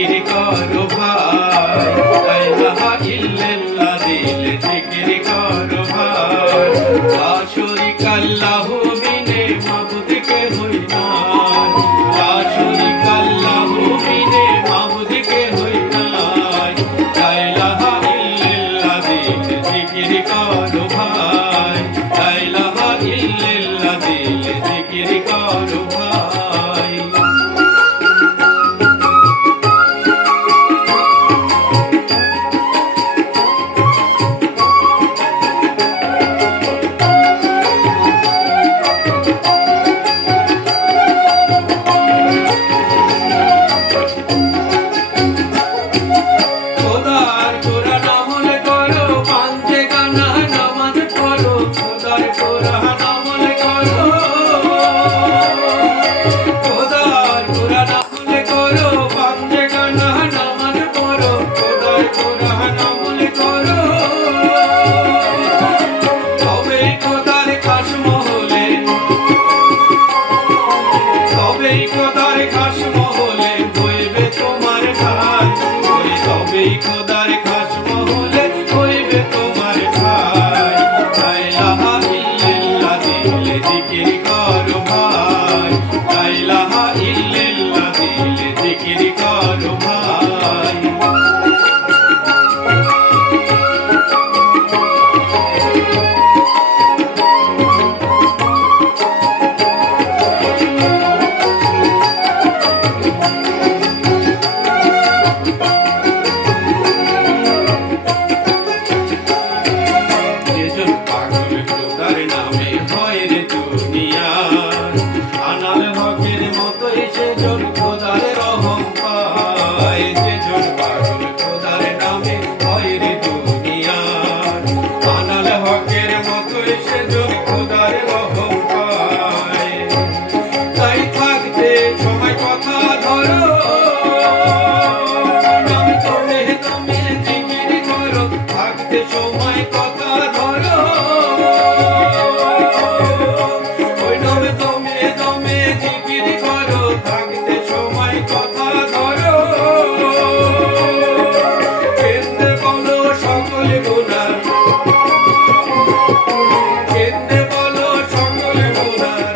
জিকির করো ভাই, লা ইলাহা ইল্লাল্লাহ দিলে জিকির করো ভাই। লা শারীকা লাহু বিনে মাবুদ কেহই নাই, লা শারীকা লাহু বিনে মাবুদ কেহই নাই। লা ইলাহা ইল্লাল্লাহ দিলে জিকির করো ভাই, লা ইলাহা ইল্লাল্লাহ দিলে জিকির করো ভাই। খোদার কোরআন আমল করো, পাঞ্জে গানা নামাজ পড়ো, খোদার কোরআন আমল করো, খোদার কোরআন আমল করো, পাঞ্জে গানা নামাজ পড়ো, খোদার কোরআন আমল করো। তবেই খোদার খাস মহলে, তবেই খোদার খাস মহলে হইবে তোমার ভাই, তবেই খোদার খাস মহলে হইবে তোমার ভাই। লা ইলাহা ইল্লাল্লাহ দিলে জিকির করো ভাই, লা ইলাহা ইল্লাল্লাহ দিলে জিকির করো ভাই। যেজন পাগল খোদার নামে হয় রে দুনিয়ার, আনাল হকের মতোই সেজন খোদার রহম পায়। যেজন পাগল খোদার নামে হয় রে দুনিয়ার, আনাল হকের মতোই সেজন খোদার রহম পায়। তাই থাকতে সময় কথা ধরো, নাম তোমে তোমে জিকির করো, থাকতে সময় কথা ধরো, ওই নামে তোমে তোমে জিকির করো, থাকতে সময় কথা ধরো। কেন্দ্রে বলো সকল গুনাহ, কেন্দ্রে বলো সকল গুনাহ,